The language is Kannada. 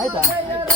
ಆಯ್ತಾ?